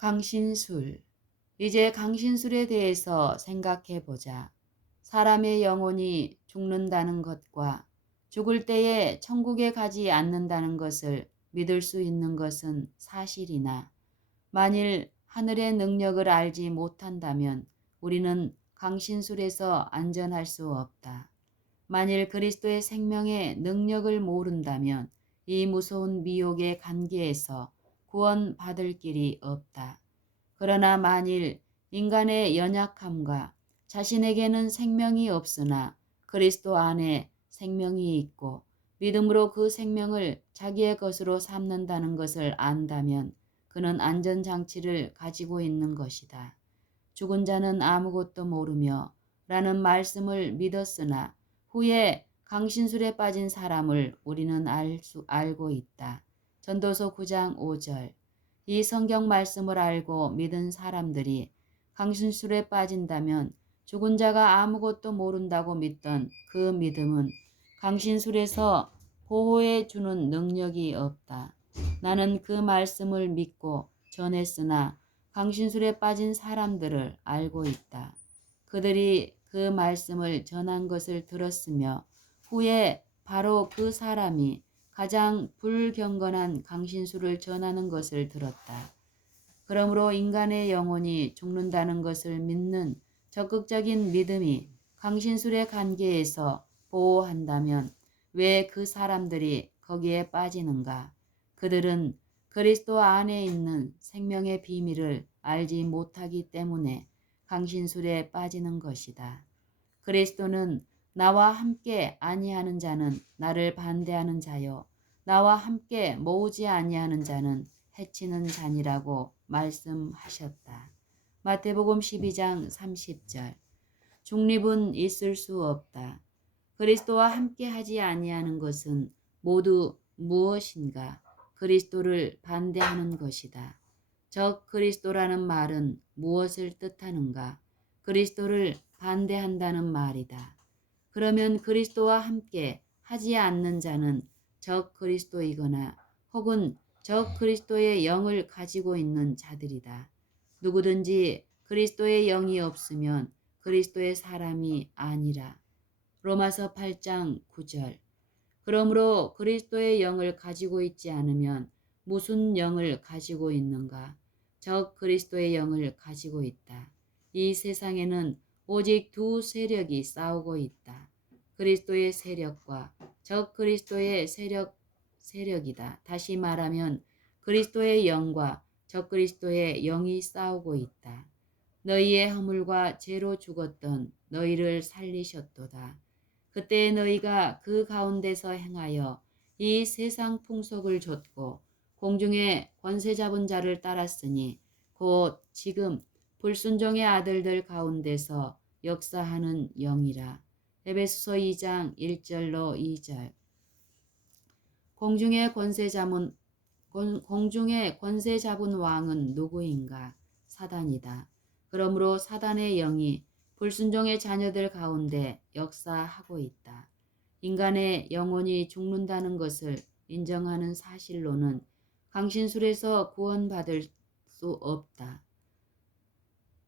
강신술. 이제 강신술에 대해서 생각해 보자. 사람의 영혼이 죽는다는 것과 죽을 때에 천국에 가지 않는다는 것을 믿을 수 있는 것은 사실이나 만일 하늘의 능력을 알지 못한다면 우리는 강신술에서 안전할 수 없다. 만일 그리스도의 생명의 능력을 모른다면 이 무서운 미혹의 관계에서 구원받을 길이 없다. 그러나 만일 인간의 연약함과 자신에게는 생명이 없으나 그리스도 안에 생명이 있고 믿음으로 그 생명을 자기의 것으로 삼는다는 것을 안다면 그는 안전장치를 가지고 있는 것이다. 죽은 자는 아무것도 모르며 라는 말씀을 믿었으나 후에 강신술에 빠진 사람을 우리는 알고 있다. 전도서 9장 5절. 이 성경 말씀을 알고 믿은 사람들이 강신술에 빠진다면 죽은 자가 아무것도 모른다고 믿던 그 믿음은 강신술에서 보호해 주는 능력이 없다. 나는 그 말씀을 믿고 전했으나 강신술에 빠진 사람들을 알고 있다. 그들이 그 말씀을 전한 것을 들었으며 후에 바로 그 사람이 가장 불경건한 강신술을 전하는 것을 들었다. 그러므로 인간의 영혼이 죽는다는 것을 믿는 적극적인 믿음이 강신술의 관계에서 보호한다면 왜 그 사람들이 거기에 빠지는가? 그들은 그리스도 안에 있는 생명의 비밀을 알지 못하기 때문에 강신술에 빠지는 것이다. 그리스도는 나와 함께 아니하는 자는 나를 반대하는 자요 나와 함께 모으지 아니하는 자는 해치는 자니라고 말씀하셨다. 마태복음 12장 30절. 중립은 있을 수 없다. 그리스도와 함께 하지 아니하는 것은 모두 무엇인가? 그리스도를 반대하는 것이다. 적 그리스도라는 말은 무엇을 뜻하는가? 그리스도를 반대한다는 말이다. 그러면 그리스도와 함께 하지 않는 자는 적 그리스도이거나 혹은 적 그리스도의 영을 가지고 있는 자들이다. 누구든지 그리스도의 영이 없으면 그리스도의 사람이 아니라. 로마서 8장 9절. 그러므로 그리스도의 영을 가지고 있지 않으면 무슨 영을 가지고 있는가? 적 그리스도의 영을 가지고 있다. 이 세상에는 오직 두 세력이 싸우고 있다. 그리스도의 세력과 적 그리스도의 세력이다. 다시 말하면 그리스도의 영과 적 그리스도의 영이 싸우고 있다. 너희의 허물과 죄로 죽었던 너희를 살리셨도다. 그때 너희가 그 가운데서 행하여 이 세상 풍속을 좇고 공중의 권세 잡은 자를 따랐으니 곧 지금 불순종의 아들들 가운데서 역사하는 영이라. 에베소서 2장 1절로 2절. 공중의 권세 잡은 왕은 누구인가? 사단이다. 그러므로 사단의 영이 불순종의 자녀들 가운데 역사하고 있다. 인간의 영혼이 죽는다는 것을 인정하는 사실로는 강신술에서 구원받을 수 없다.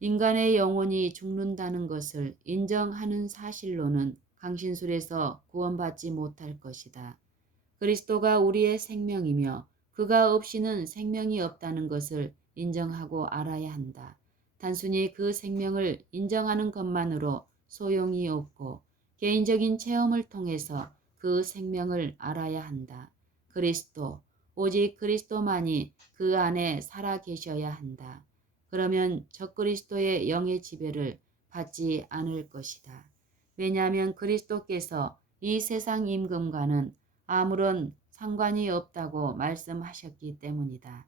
인간의 영혼이 죽는다는 것을 인정하는 사실로는 강신술에서 구원받지 못할 것이다. 그리스도가 우리의 생명이며 그가 없이는 생명이 없다는 것을 인정하고 알아야 한다. 단순히 그 생명을 인정하는 것만으로 소용이 없고 개인적인 체험을 통해서 그 생명을 알아야 한다. 그리스도, 오직 그리스도만이 그 안에 살아 계셔야 한다. 그러면 적그리스도의 영의 지배를 받지 않을 것이다. 왜냐하면 그리스도께서 이 세상 임금과는 아무런 상관이 없다고 말씀하셨기 때문이다.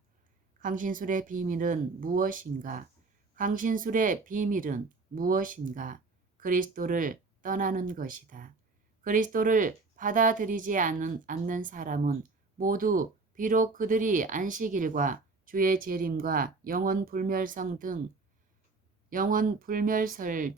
강신술의 비밀은 무엇인가? 강신술의 비밀은 무엇인가? 그리스도를 떠나는 것이다. 그리스도를 받아들이지 않는 사람은 모두 비록 그들이 안식일과 주의 재림과 영원 불멸설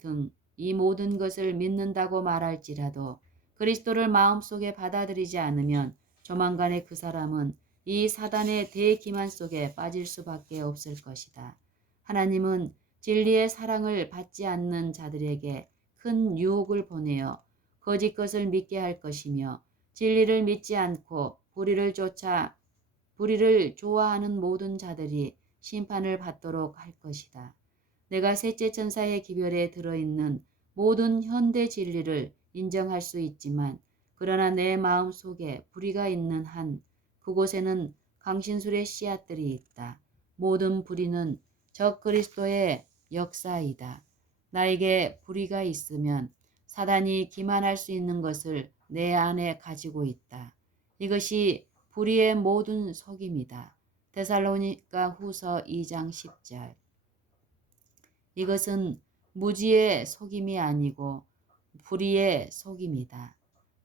등 이 모든 것을 믿는다고 말할지라도 그리스도를 마음속에 받아들이지 않으면 조만간에 그 사람은 이 사단의 대기만 속에 빠질 수밖에 없을 것이다. 하나님은 진리의 사랑을 받지 않는 자들에게 큰 유혹을 보내어 거짓 것을 믿게 할 것이며 진리를 믿지 않고 불의를 좋아하는 모든 자들이 심판을 받도록 할 것이다. 내가 셋째 천사의 기별에 들어있는 모든 현대 진리를 인정할 수 있지만 그러나 내 마음 속에 불의가 있는 한 그곳에는 강신술의 씨앗들이 있다. 모든 불의는 적 그리스도의 역사이다. 나에게 불의가 있으면 사단이 기만할 수 있는 것을 내 안에 가지고 있다. 이것이 불의의 모든 속임이다. 데살로니가 후서 2장 10절. 이것은 무지의 속임이 아니고 불의의 속임이다.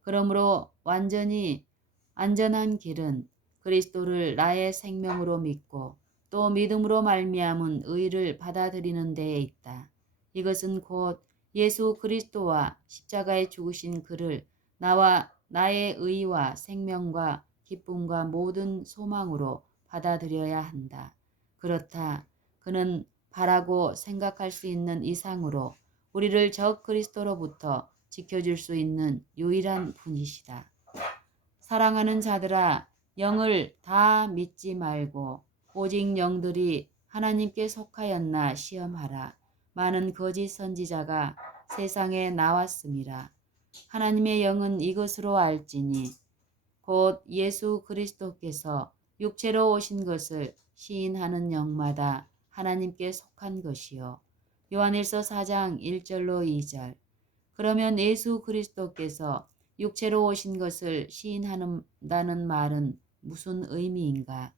그러므로 완전히 안전한 길은 그리스도를 나의 생명으로 믿고 또 믿음으로 말미암은 의를 받아들이는 데에 있다. 이것은 곧 예수 그리스도와 십자가에 죽으신 그를 나와 나의 의와 생명과 기쁨과 모든 소망으로 받아들여야 한다. 그렇다. 그는 바라고 생각할 수 있는 이상으로 우리를 적 그리스도로부터 지켜줄 수 있는 유일한 분이시다. 사랑하는 자들아, 영을 다 믿지 말고 오직 영들이 하나님께 속하였나 시험하라. 많은 거짓 선지자가 세상에 나왔음이라. 하나님의 영은 이것으로 알지니 곧 예수 그리스도께서 육체로 오신 것을 시인하는 영마다 하나님께 속한 것이요. 요한일서 4장 1절로 2절. 그러면 예수 그리스도께서 육체로 오신 것을 시인한다는 말은 무슨 의미인가?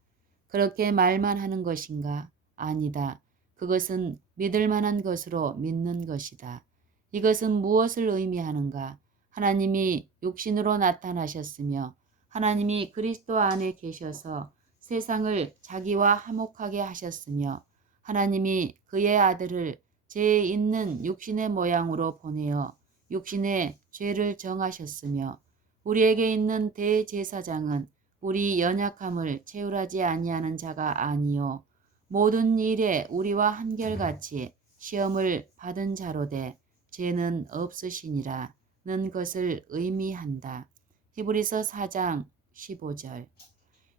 그렇게 말만 하는 것인가? 아니다. 그것은 믿을 만한 것으로 믿는 것이다. 이것은 무엇을 의미하는가? 하나님이 육신으로 나타나셨으며 하나님이 그리스도 안에 계셔서 세상을 자기와 화목하게 하셨으며 하나님이 그의 아들을 죄 있는 육신의 모양으로 보내어 육신의 죄를 정하셨으며 우리에게 있는 대제사장은 우리 연약함을 채울하지 아니하는 자가 아니요 모든 일에 우리와 한결같이 시험을 받은 자로되 죄는 없으시니라 는 것을 의미한다. 히브리서 4장 15절.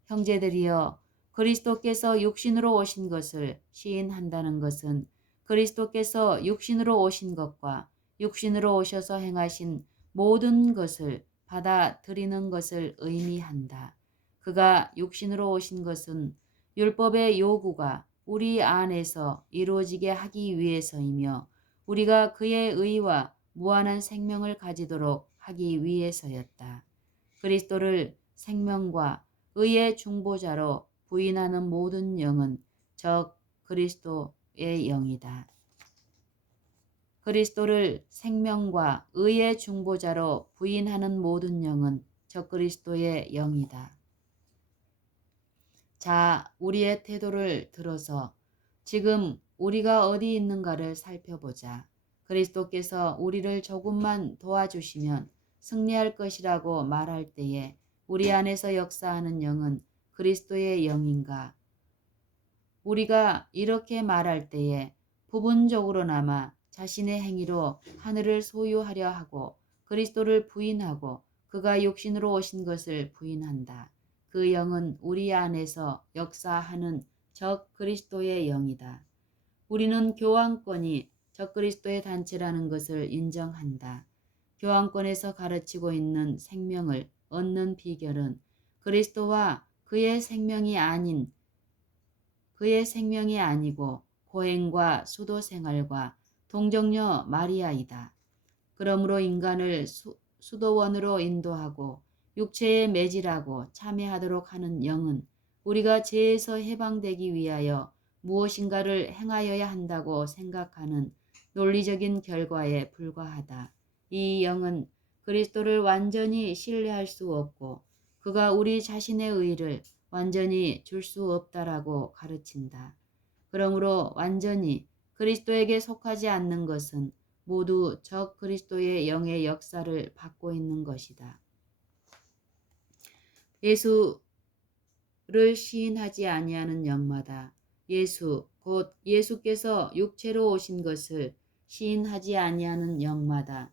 형제들이여 그리스도께서 육신으로 오신 것을 시인한다는 것은 그리스도께서 육신으로 오신 것과 육신으로 오셔서 행하신 모든 것을 받아들이는 것을 의미한다. 그가 육신으로 오신 것은 율법의 요구가 우리 안에서 이루어지게 하기 위해서이며 우리가 그의 의와 무한한 생명을 가지도록 하기 위해서였다. 그리스도를 생명과 의의 중보자로 부인하는 모든 영은 적 그리스도의 영이다. 그리스도를 생명과 의의 중보자로 부인하는 모든 영은 적 그리스도의 영이다. 자, 우리의 태도를 들어서 지금 우리가 어디 있는가를 살펴보자. 그리스도께서 우리를 조금만 도와주시면 승리할 것이라고 말할 때에 우리 안에서 역사하는 영은 그리스도의 영인가? 우리가 이렇게 말할 때에 부분적으로나마 자신의 행위로 하늘을 소유하려 하고 그리스도를 부인하고 그가 육신으로 오신 것을 부인한다. 그 영은 우리 안에서 역사하는 적 그리스도의 영이다. 우리는 교황권이 적 그리스도의 단체라는 것을 인정한다. 교황권에서 가르치고 있는 생명을 얻는 비결은 그리스도와 그의 생명이 아니고 고행과 수도 생활과 동정녀 마리아이다. 그러므로 인간을 수도원으로 인도하고 육체에 매질하고 참여하도록 하는 영은 우리가 죄에서 해방되기 위하여 무엇인가를 행하여야 한다고 생각하는 논리적인 결과에 불과하다. 이 영은 그리스도를 완전히 신뢰할 수 없고 그가 우리 자신의 의를 완전히 줄 수 없다라고 가르친다. 그러므로 완전히 그리스도에게 속하지 않는 것은 모두 적 그리스도의 영의 역사를 받고 있는 것이다. 시인하지 아니하는 영마다 예수 곧 예수께서 육체로 오신 것을 시인하지 아니하는 영마다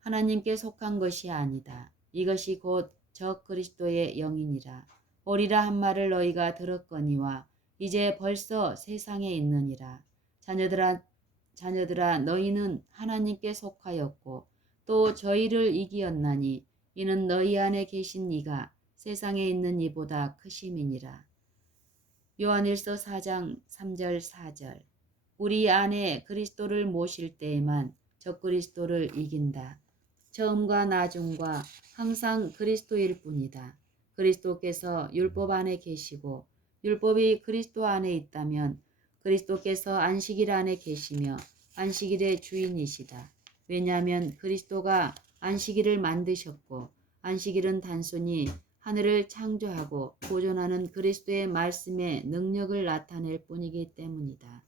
하나님께 속한 것이 아니다. 이것이 곧 적 그리스도의 영이니라. 오리라 한 말을 너희가 들었거니와 이제 벌써 세상에 있느니라. 자녀들아 너희는 하나님께 속하였고 또 저희를 이기었나니 이는 너희 안에 계신 이가 세상에 있는 이보다 크심이니라. 요한일서 4장 3절 4절. 우리 안에 그리스도를 모실 때에만 적그리스도를 이긴다. 처음과 나중과 항상 그리스도일 뿐이다. 그리스도께서 율법 안에 계시고 율법이 그리스도 안에 있다면 그리스도께서 안식일 안에 계시며 안식일의 주인이시다. 왜냐하면 그리스도가 안식일을 만드셨고 안식일은 단순히 하늘을 창조하고 보존하는 그리스도의 말씀의 능력을 나타낼 뿐이기 때문이다.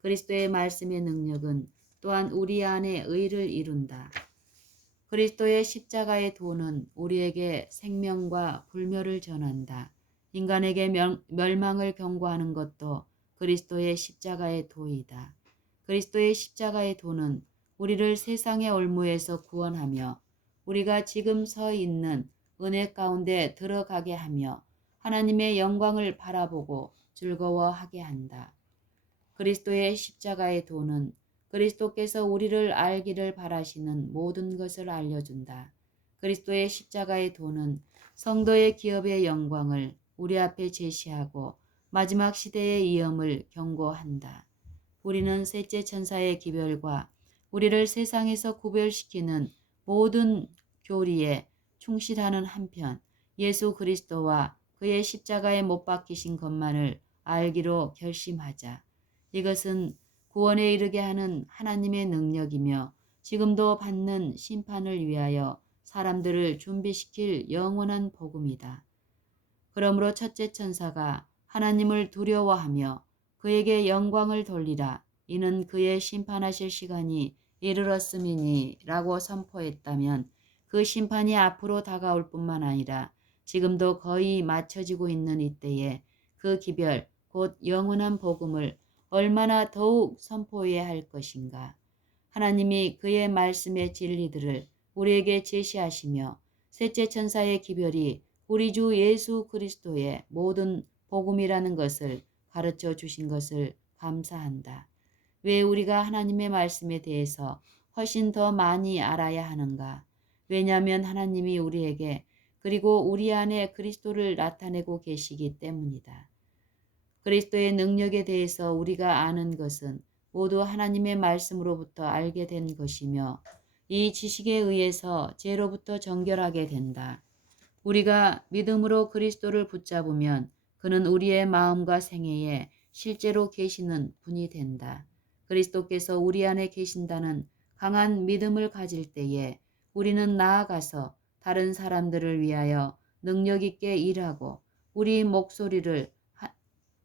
그리스도의 말씀의 능력은 또한 우리 안에 의를 이룬다. 그리스도의 십자가의 도는 우리에게 생명과 불멸을 전한다. 인간에게 멸망을 경고하는 것도 그리스도의 십자가의 도이다. 그리스도의 십자가의 도는 우리를 세상의 올무에서 구원하며 우리가 지금 서 있는 은혜 가운데 들어가게 하며 하나님의 영광을 바라보고 즐거워하게 한다. 그리스도의 십자가의 도는 그리스도께서 우리를 알기를 바라시는 모든 것을 알려준다. 그리스도의 십자가의 도는 성도의 기업의 영광을 우리 앞에 제시하고 마지막 시대의 위엄을 경고한다. 우리는 셋째 천사의 기별과 우리를 세상에서 구별시키는 모든 교리에 충실하는 한편 예수 그리스도와 그의 십자가에 못 박히신 것만을 알기로 결심하자. 이것은 구원에 이르게 하는 하나님의 능력이며 지금도 받는 심판을 위하여 사람들을 준비시킬 영원한 복음이다. 그러므로 첫째 천사가 하나님을 두려워하며 그에게 영광을 돌리라. 이는 그의 심판하실 시간이 이르렀음이니 라고 선포했다면 그 심판이 앞으로 다가올 뿐만 아니라 지금도 거의 맞춰지고 있는 이때에 그 기별 곧 영원한 복음을 얼마나 더욱 선포해야 할 것인가. 하나님이 그의 말씀의 진리들을 우리에게 제시하시며 셋째 천사의 기별이 우리 주 예수 그리스도의 모든 복음이라는 것을 가르쳐 주신 것을 감사한다. 왜 우리가 하나님의 말씀에 대해서 훨씬 더 많이 알아야 하는가? 왜냐하면 하나님이 우리에게 그리고 우리 안에 그리스도를 나타내고 계시기 때문이다. 그리스도의 능력에 대해서 우리가 아는 것은 모두 하나님의 말씀으로부터 알게 된 것이며 이 지식에 의해서 죄로부터 정결하게 된다. 우리가 믿음으로 그리스도를 붙잡으면 그는 우리의 마음과 생애에 실제로 계시는 분이 된다. 그리스도께서 우리 안에 계신다는 강한 믿음을 가질 때에 우리는 나아가서 다른 사람들을 위하여 능력 있게 일하고 우리 목소리를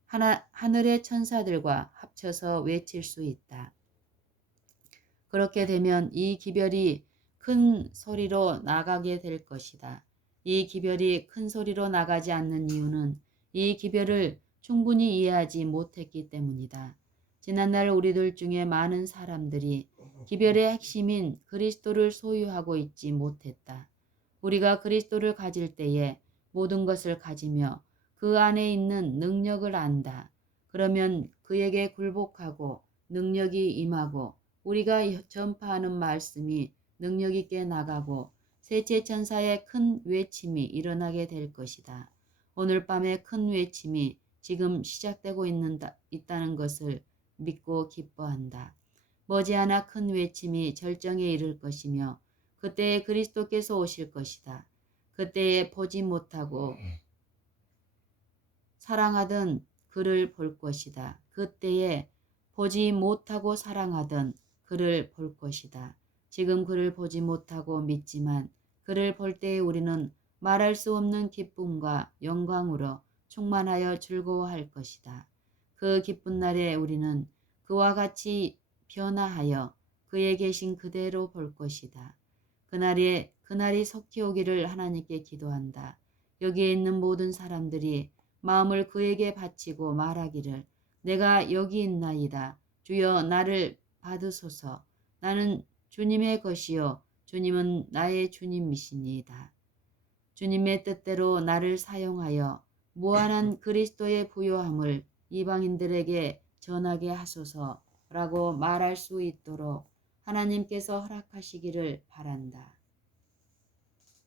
하늘의 천사들과 합쳐서 외칠 수 있다. 그렇게 되면 이 기별이 큰 소리로 나가게 될 것이다. 이 기별이 큰 소리로 나가지 않는 이유는 이 기별을 충분히 이해하지 못했기 때문이다. 지난날 우리들 중에 많은 사람들이 기별의 핵심인 그리스도를 소유하고 있지 못했다. 우리가 그리스도를 가질 때에 모든 것을 가지며 그 안에 있는 능력을 안다. 그러면 그에게 굴복하고 능력이 임하고 우리가 전파하는 말씀이 능력 있게 나가고 셋째 천사의 큰 외침이 일어나게 될 것이다. 오늘 밤의 큰 외침이 지금 시작되고 있다는 것을 믿고 기뻐한다. 머지않아 큰 외침이 절정에 이를 것이며 그때에 그리스도께서 오실 것이다. 그때에 보지 못하고 사랑하던 그를 볼 것이다. 그때에 보지 못하고 사랑하던 그를 볼 것이다. 지금 그를 보지 못하고 믿지만 그를 볼 때에 우리는 말할 수 없는 기쁨과 영광으로 충만하여 즐거워할 것이다. 그 기쁜 날에 우리는 그와 같이 변화하여 그에 계신 그대로 볼 것이다. 그날이 속히 오기를 하나님께 기도한다. 여기에 있는 모든 사람들이 마음을 그에게 바치고 말하기를 내가 여기 있나이다. 주여 나를 받으소서. 나는 주님의 것이요 주님은 나의 주님이시니이다. 주님의 뜻대로 나를 사용하여 무한한 그리스도의 부요함을 이방인들에게 전하게 하소서라고 말할 수 있도록 하나님께서 허락하시기를 바란다.